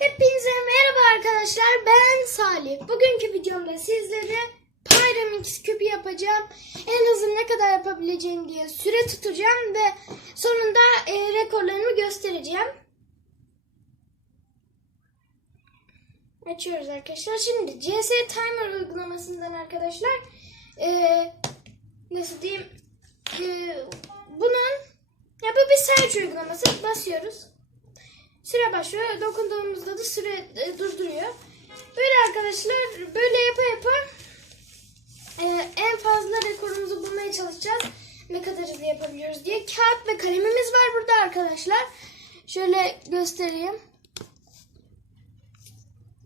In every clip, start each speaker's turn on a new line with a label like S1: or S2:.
S1: Hepinize merhaba arkadaşlar. Ben Salih. Bugünkü videomda sizlere Pyramix küpü yapacağım. En hızlı ne kadar yapabileceğim diye süre tutacağım ve sonunda e, rekorlarımı göstereceğim. Açıyoruz arkadaşlar. Şimdi CS Timer uygulamasından arkadaşlar e, nasıl diyeyim e, bunun ya bu bir search uygulaması. Basıyoruz. Süre başlıyor. Dokunduğumuzda da süre e, durduruyor. Böyle arkadaşlar böyle yapa yapa e, en fazla rekorumuzu bulmaya çalışacağız. Ne kadar hızlı yapabiliyoruz diye. Kağıt ve kalemimiz var burada arkadaşlar. Şöyle göstereyim.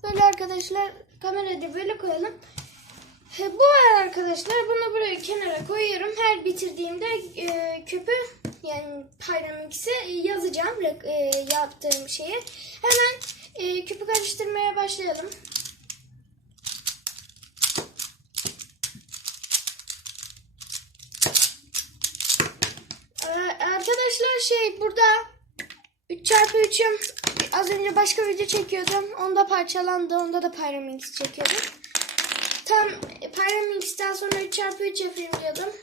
S1: Böyle arkadaşlar kamerayı da böyle koyalım. E, bu var arkadaşlar. Bunu buraya kenara koyuyorum. Her bitirdiğimde e, küpü yani Pyramix'e yazacağım e, yaptığım şeyi. Hemen e, küpü karıştırmaya başlayalım. Ee, Arkadaşlar şey burada 3 çarpı 3'üm az önce başka video çekiyordum. Onda parçalandı. Onda da Pyramix çekiyordum. Tam Pyramix'ten sonra 3 çarpı 3 yapayım diyordum.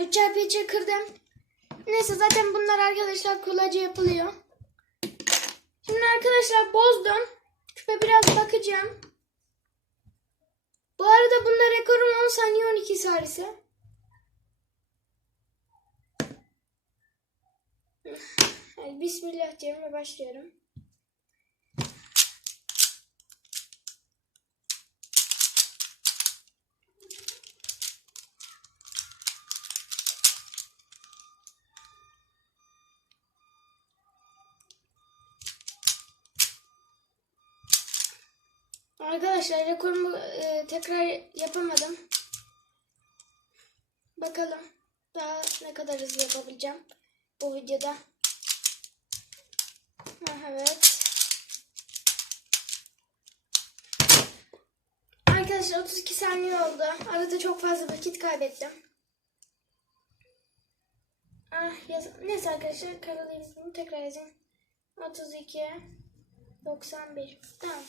S1: 3 çarpı 3'ü kırdım. Neyse zaten bunlar arkadaşlar kolayca yapılıyor. Şimdi arkadaşlar bozdum. Küpe biraz bakacağım. Bu arada bunda rekorum 10 saniye 12 salise. Hadi Bismillah diyorum ve başlıyorum. Arkadaşlar rekorumu e, tekrar yapamadım. Bakalım daha ne kadar hızlı yapabileceğim bu videoda. Evet. Arkadaşlar 32 saniye oldu. Arada çok fazla vakit kaybettim. Ah, yaz Neyse arkadaşlar bunu tekrar yazayım. 32 91 Tamam.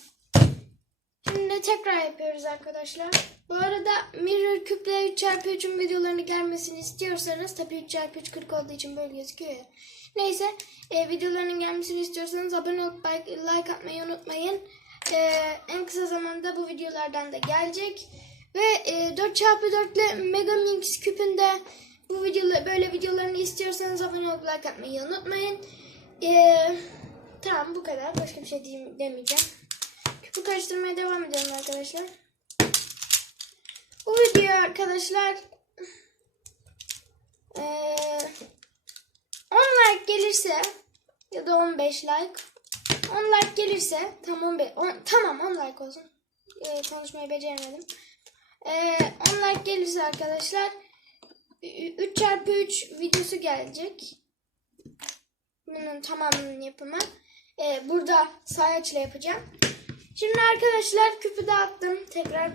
S1: Şimdi tekrar yapıyoruz arkadaşlar. Bu arada Mirror küple 3x3'ün videolarını gelmesini istiyorsanız tabii 3x3 40 olduğu için böyle gözüküyor ya. Neyse e, videolarının gelmesini istiyorsanız abone olup like, atmayı unutmayın. E, en kısa zamanda bu videolardan da gelecek. Ve e, 4x4 ile Megamix küpünde bu videoları, böyle videolarını istiyorsanız abone olup like atmayı unutmayın. E, tamam bu kadar. Başka bir şey demeyeceğim. Küpü karıştırmaya devam edelim arkadaşlar. Bu video arkadaşlar eee 10 like gelirse ya da 15 like 10 like gelirse tam 15 on- tamam 10 like olsun. Ee, konuşmayı beceremedim. Ee, 10 like gelirse arkadaşlar 3 çarpı 3 videosu gelecek. Bunun tamamının yapımı. Ee, burada sayaçla yapacağım. Şimdi arkadaşlar küpü dağıttım. Tekrar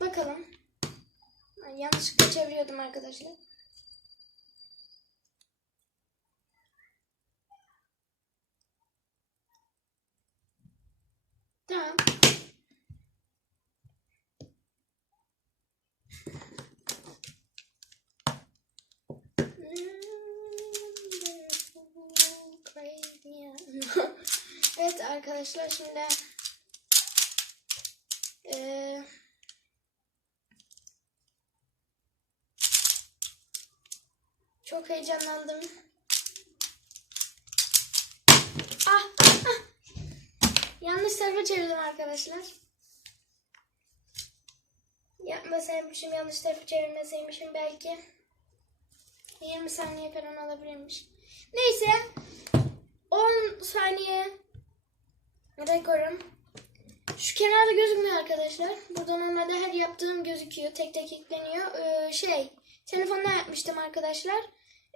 S1: bakalım. Yanlışlıkla çeviriyordum arkadaşlar. Tamam. evet arkadaşlar şimdi eee çok heyecanlandım. Ah, ah. Yanlış tarafa çevirdim arkadaşlar. Yapmasaymışım, yanlış tarafa çevirmeseymişim belki 20 saniye falan alabilirmiş. Neyse 10 saniye rekorum. Şu kenarda gözükmüyor arkadaşlar. Burada normalde her yaptığım gözüküyor. Tek tek ekleniyor. Ee, şey, telefonla yapmıştım arkadaşlar.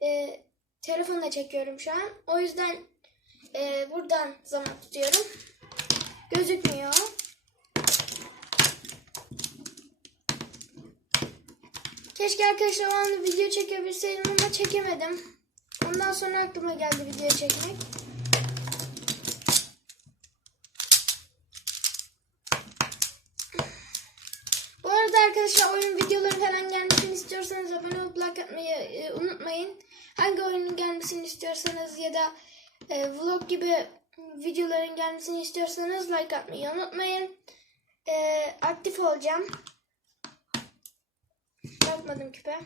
S1: Ee, telefonla çekiyorum şu an. O yüzden e, buradan zaman tutuyorum. Gözükmüyor. Keşke arkadaşlar o anda video çekebilseydim ama çekemedim. Ondan sonra aklıma geldi video çekmek. Oyun videoları falan gelmesini istiyorsanız abone olup like atmayı e, unutmayın. Hangi oyunun gelmesini istiyorsanız ya da e, vlog gibi videoların gelmesini istiyorsanız like atmayı unutmayın. E, aktif olacağım. Bakmadım küpe.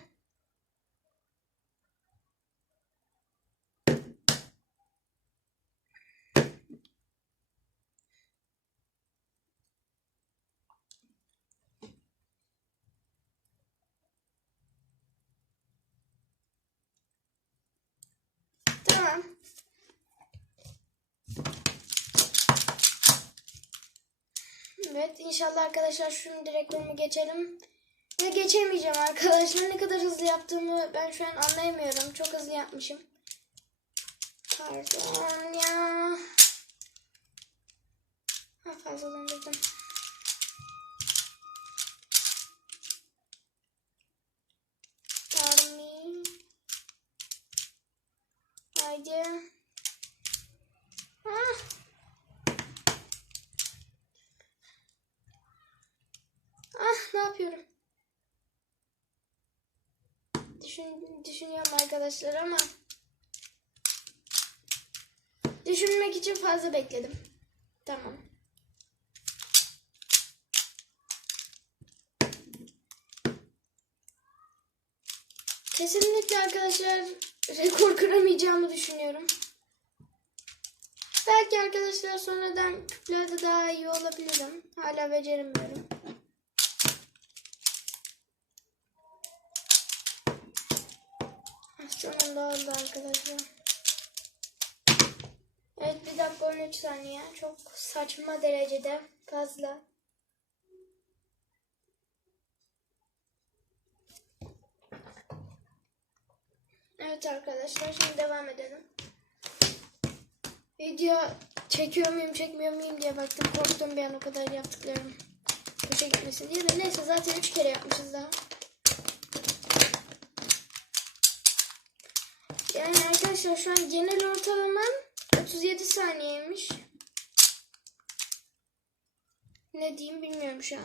S1: Tamam. Evet inşallah arkadaşlar şimdi reklamı geçelim. Ve geçemeyeceğim arkadaşlar. Ne kadar hızlı yaptığımı ben şu an anlayamıyorum. Çok hızlı yapmışım. Pardon ya. Ha, fazla döndürdüm. Pardon me. Haydi. Ah. Ah ne yapıyorum? Düşün, düşünüyorum arkadaşlar ama düşünmek için fazla bekledim. Tamam. Kesinlikle arkadaşlar rekor kıramayacağımı düşünüyorum. Belki arkadaşlar sonradan küplerde daha iyi olabilirim. Hala beceremiyorum. Sonunda oldu arkadaşlar. Evet 1 dakika 13 saniye. Çok saçma derecede fazla. Evet arkadaşlar şimdi devam edelim. Video çekiyor muyum çekmiyor muyum diye baktım. Korktum bir an o kadar yaptıklarım. Boşa gitmesin diye de neyse zaten 3 kere yapmışız daha. Yani arkadaşlar şu an genel ortalamam 37 saniyeymiş. Ne diyeyim bilmiyorum şu an.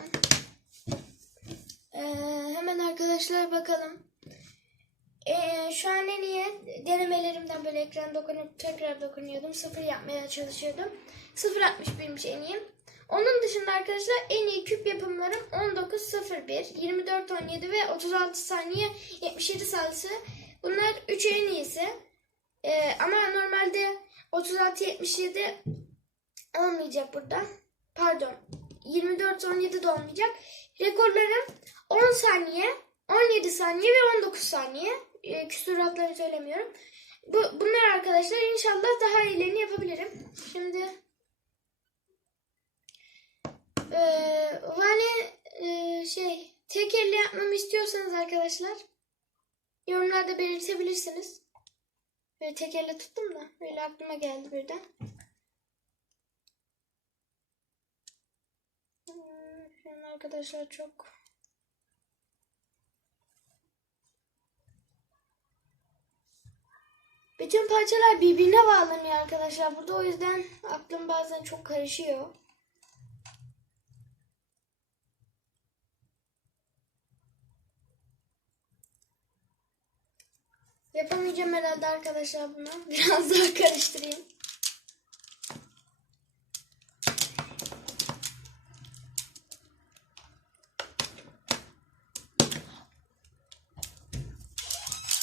S1: Ee, hemen arkadaşlar bakalım. Ee, şu an en iyi denemelerimden böyle ekran dokunup tekrar dokunuyordum. Sıfır yapmaya çalışıyordum. 0.61'miş en iyi. Onun dışında arkadaşlar en iyi küp yapımlarım 19.01, 24.17 ve 36 saniye 77 salsı. Bunlar üçü en iyisi. Ee, ama normalde 36-77 olmayacak burada. Pardon. 24-17 de olmayacak. Rekorlarım 10 saniye, 17 saniye ve 19 saniye. Ee, küsuratları söylemiyorum. Bu, bunlar arkadaşlar inşallah daha iyilerini yapabilirim. Şimdi ee, e, şey tek elle yapmamı istiyorsanız arkadaşlar yorumlarda belirtebilirsiniz. Böyle tek elle tuttum da böyle aklıma geldi birden. Hmm, arkadaşlar çok bütün parçalar birbirine bağlanıyor arkadaşlar. Burada o yüzden aklım bazen çok karışıyor. Yapamayacağım herhalde arkadaşlar bunu. Biraz daha karıştırayım.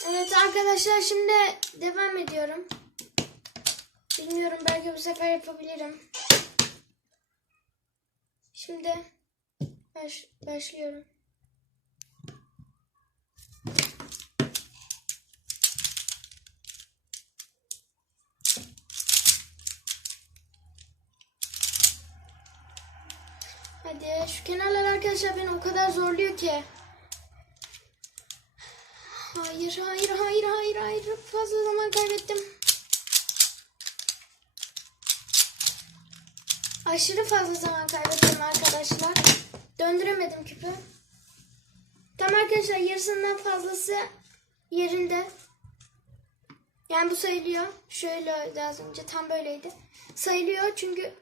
S1: Evet arkadaşlar şimdi devam ediyorum. Bilmiyorum belki bu sefer yapabilirim. Şimdi baş, başlıyorum. Hadi şu kenarlar arkadaşlar beni o kadar zorluyor ki. Hayır, hayır, hayır, hayır, hayır. Fazla zaman kaybettim. Aşırı fazla zaman kaybettim arkadaşlar. Döndüremedim küpü. Tam arkadaşlar yarısından fazlası yerinde. Yani bu sayılıyor. Şöyle az önce tam böyleydi. Sayılıyor çünkü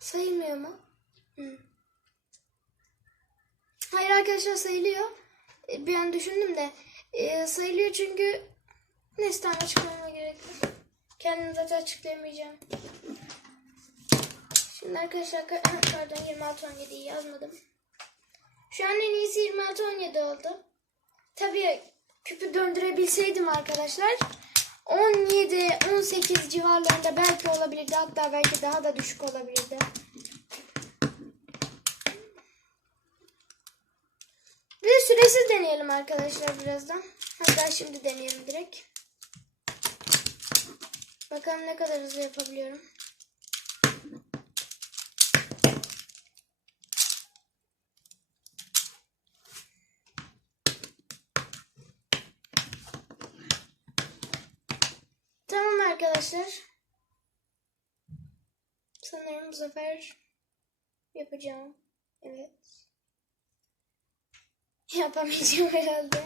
S1: sayılmıyor mu? Hı. Hayır arkadaşlar sayılıyor. E, Bir an düşündüm de e, sayılıyor çünkü neyse tamam açıklamama gerek yok. Kendim zaten açıklayamayacağım. Şimdi arkadaşlar ka- pardon 26 17'yi yazmadım. Şu an en iyisi 26 17 oldu. Tabii küpü döndürebilseydim arkadaşlar 17 18 civarlarında belki olabilirdi hatta belki daha da düşük olabilirdi. Bir de süresiz deneyelim arkadaşlar birazdan. Hatta şimdi deneyelim direkt. Bakalım ne kadar hızlı yapabiliyorum. Tamam arkadaşlar. Sanırım bu sefer yapacağım. Evet. Yapamayacağım herhalde.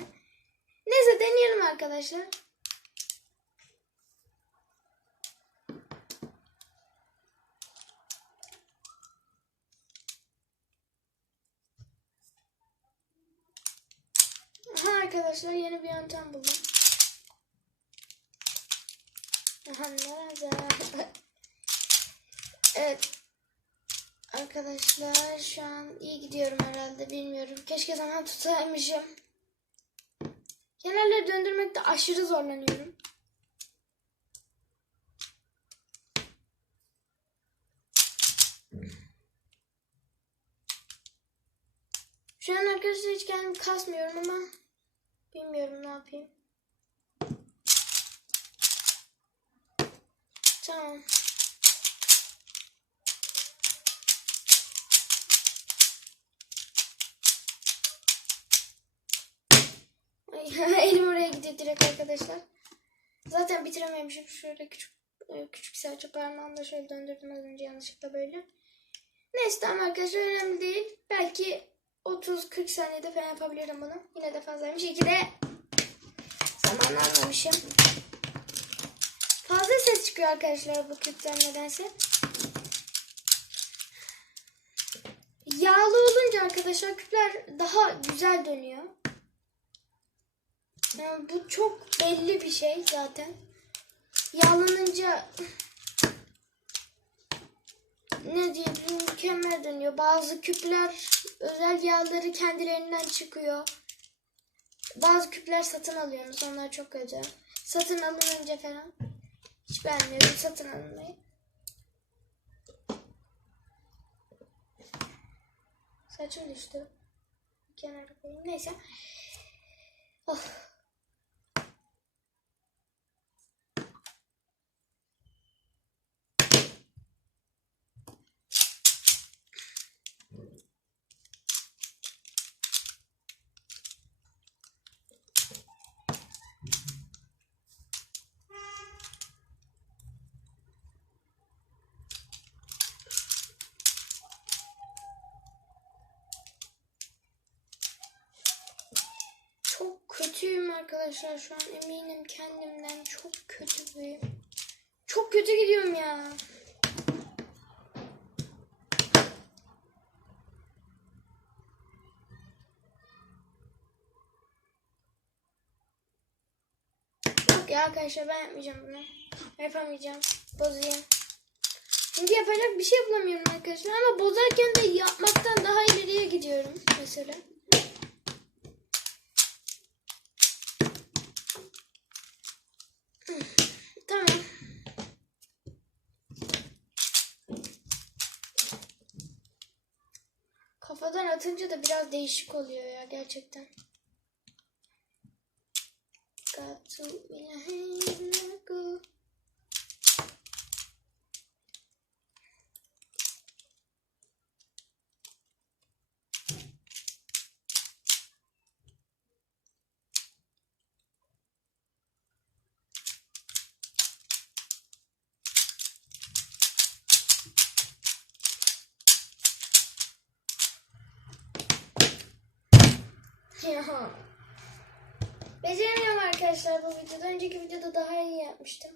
S1: Neyse deneyelim arkadaşlar. Aha arkadaşlar yeni bir yöntem buldum. Aha nerede? evet. Arkadaşlar şu an iyi gidiyorum herhalde bilmiyorum. Keşke zaman tutaymışım. Kenarları döndürmekte aşırı zorlanıyorum. Şu an arkadaşlar hiç kendimi kasmıyorum ama bilmiyorum ne yapayım. Tamam. elim oraya gidiyor direkt arkadaşlar. Zaten bitirememişim. Şöyle küçük e, küçük serçe parmağımla şöyle döndürdüm az önce yanlışlıkla böyle. Neyse tamam arkadaşlar önemli değil. Belki 30-40 saniyede falan yapabilirim bunu. Yine de fazlaymış. İyi ki de zaman almamışım. Fazla ses çıkıyor arkadaşlar bu küpten nedense. Yağlı olunca arkadaşlar küpler daha güzel dönüyor. Yani bu çok belli bir şey zaten. Yağlanınca ne diyeyim mükemmel dönüyor. Bazı küpler özel yağları kendilerinden çıkıyor. Bazı küpler satın alıyorsunuz. Onlar çok kötü. Satın alınınca falan. Hiç beğenmiyorum satın almayı. Saçım düştü. Kenara koyayım. Neyse. Oh. Çok kötüyüm arkadaşlar şu an eminim kendimden çok kötü bir çok kötü gidiyorum ya. Yok ya arkadaşlar ben yapmayacağım bunu. Yapamayacağım. Bozayım. Çünkü yapacak bir şey bulamıyorum arkadaşlar ama bozarken de yapmaktan daha ileriye gidiyorum mesela. Tamam. Kafadan atınca da biraz değişik oluyor ya gerçekten. Got to be go. Ya. Beceremiyorum arkadaşlar bu videoda. Önceki videoda daha iyi yapmıştım.